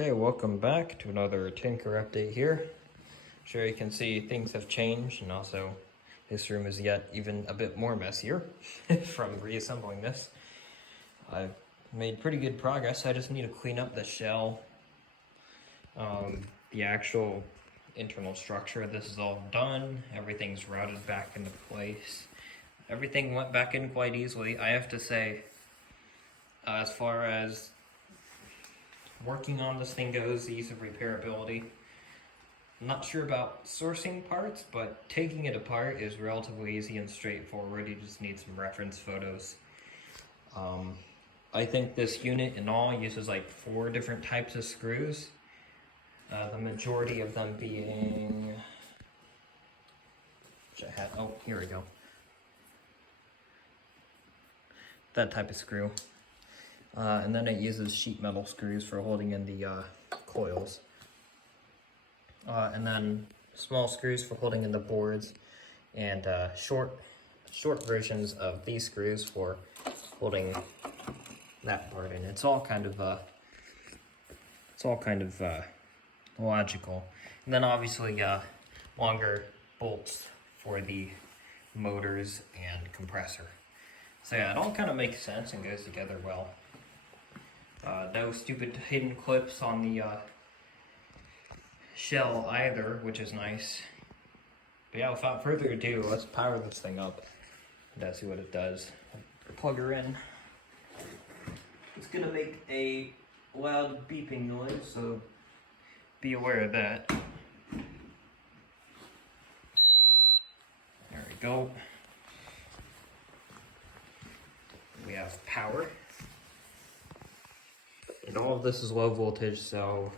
Okay, welcome back to another Tinker update here. Sure, you can see things have changed, and also this room is yet even a bit more messier from reassembling this. I've made pretty good progress. I just need to clean up the shell, the actual internal structure. This is all done. Everything's routed back into place. Everything went back in quite easily. I have to say, as far as working on this thing goes, the ease of repairability, I'm not sure about sourcing parts, but taking it apart is relatively easy and straightforward. You just need some reference photos. I think this unit in all uses like 4 different types of screws. The majority of them being, oh, here we go. That type of screw. And then it uses sheet metal screws for holding in the coils. And then small screws for holding in the boards, and short versions of these screws for holding that part in. It's all kind of logical. And then obviously longer bolts for the motors and compressor. So yeah, it all kind of makes sense and goes together well. No stupid hidden clips on the shell either, which is nice. But yeah, without further ado, let's power this thing up and see what it does. Plug her in. It's gonna make a loud beeping noise, so be aware of that. There we go. We have power. And all of this is low voltage, so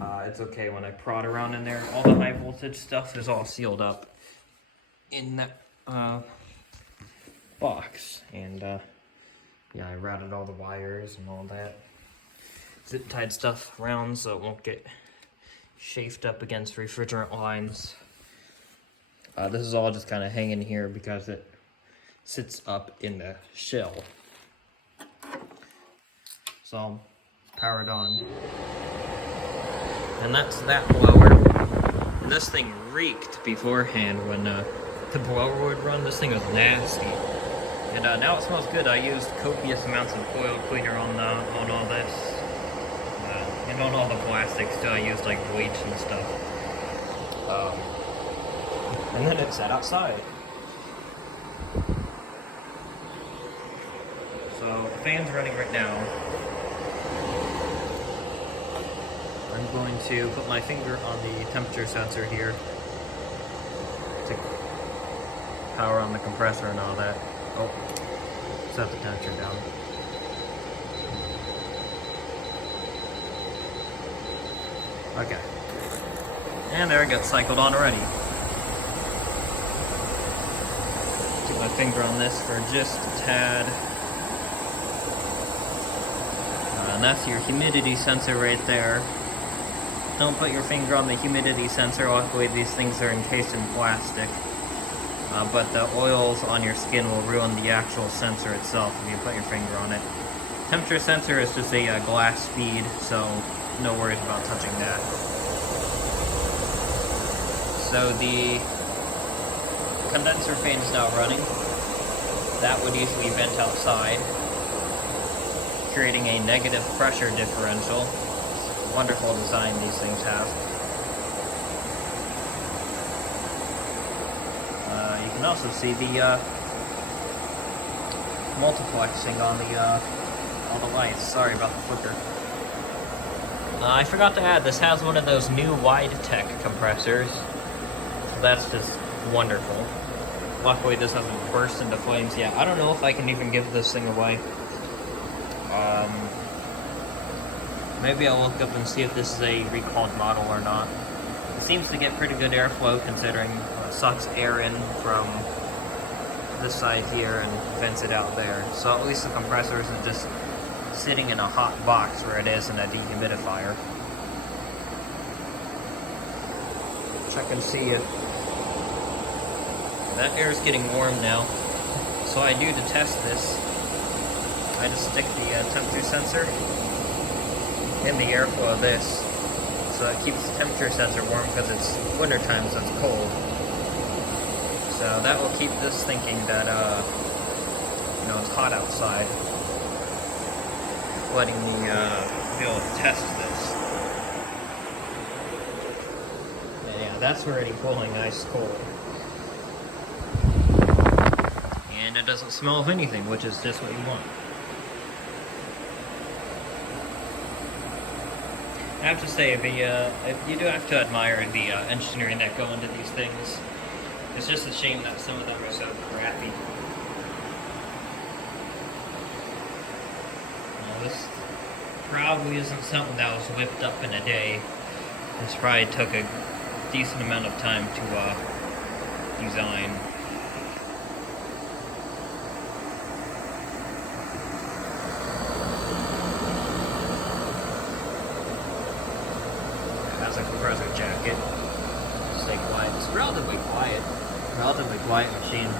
it's okay when I prod around in there. All the high voltage stuff is all sealed up in that box. And yeah, I routed all the wires and all that. Zip tied stuff around so it won't get chafed up against refrigerant lines. This is all just kind of hanging here because it sits up in the shell. So power it on. And that's that blower. And this thing reeked beforehand when the blower would run. This thing was nasty. And now it smells good. I used copious amounts of oil cleaner on all this. And on all the plastics too. I used like bleach and stuff. And then it sat outside. So the fan's running right now. I'm going to put my finger on the temperature sensor here to power on the compressor and all that. Oh, set the temperature down. Okay. And there it gets cycled on already. Put my finger on this for just a tad. And that's your humidity sensor right there. Don't put your finger on the humidity sensor. Luckily, these things are encased in plastic. But the oils on your skin will ruin the actual sensor itself if you put your finger on it. Temperature sensor is just a glass bead, so no worries about touching that. So the condenser fan is now running. That would usually vent outside, creating a negative pressure differential. Wonderful design these things have. You can also see the multiplexing on all the lights. Sorry about the flicker. I forgot to add, this has one of those new wide tech compressors. So that's just wonderful. Luckily this hasn't burst into flames yet. I don't know if I can even give this thing away. Maybe I'll look up and see if this is a recalled model or not. It seems to get pretty good airflow considering it sucks air in from this side here and vents it out there. So at least the compressor isn't just sitting in a hot box where it is in a dehumidifier. Check and see if that air is getting warm now. So I do to test this. I just stick the temperature sensor in the airflow of this, so it keeps the temperature sensor warm because it's winter time, so it's cold. So that will keep this thinking that it's hot outside, letting me be able to test this. Yeah, that's already cooling ice cold. And it doesn't smell of anything, which is just what you want. I have to say, you do have to admire the engineering that go into these things. It's just a shame that some of them are so crappy. Well, this probably isn't something that was whipped up in a day. This probably took a decent amount of time to design. It has a compressor jacket. Stay quiet. It's relatively quiet machine.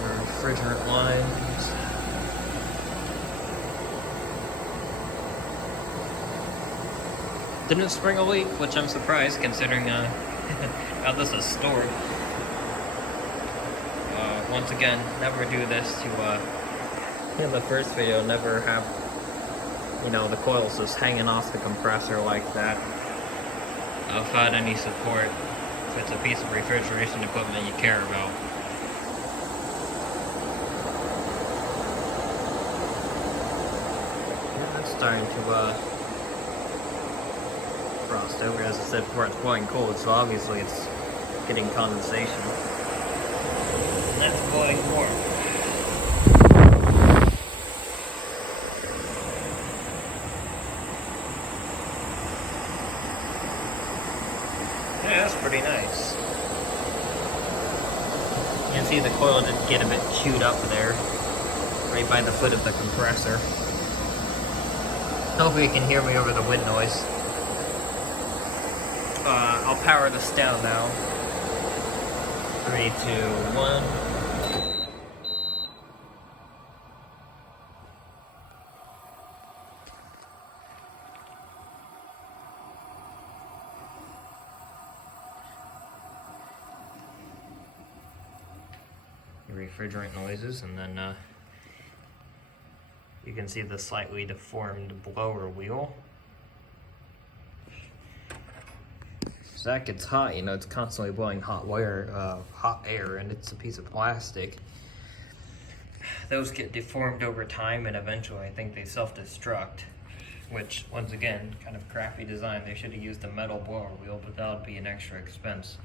Refrigerant lines. Didn't spring a leak, which I'm surprised considering how this is stored. Once again, never do this to, in the first video, never have, the coils just hanging off the compressor like that. Without any support, if it's a piece of refrigeration equipment you care about. Yeah, it's starting to frost over. As I said before, it's boiling cold, so obviously it's getting condensation. And that's boiling warm. Yeah, that's pretty nice. You can see the coil did get a bit chewed up there, right by the foot of the compressor. Hopefully you can hear me over the wind noise. I'll power this down now. 3, 2, 1. Refrigerant noises, and then you can see the slightly deformed blower wheel. So that gets hot, it's constantly blowing hot air, and it's a piece of plastic. Those get deformed over time, and eventually I think they self-destruct, which, once again, kind of crappy design. They should have used a metal blower wheel, but that would be an extra expense.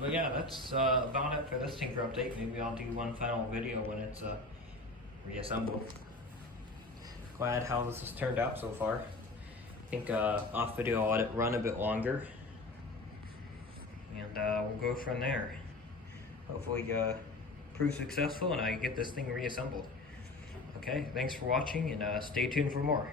But yeah, that's about it for this Tinker update. Maybe I'll do one final video when it's reassembled. Glad how this has turned out so far. I think off video I'll let it run a bit longer, and we'll go from there. Hopefully prove successful and I get this thing reassembled. Okay, thanks for watching, and stay tuned for more.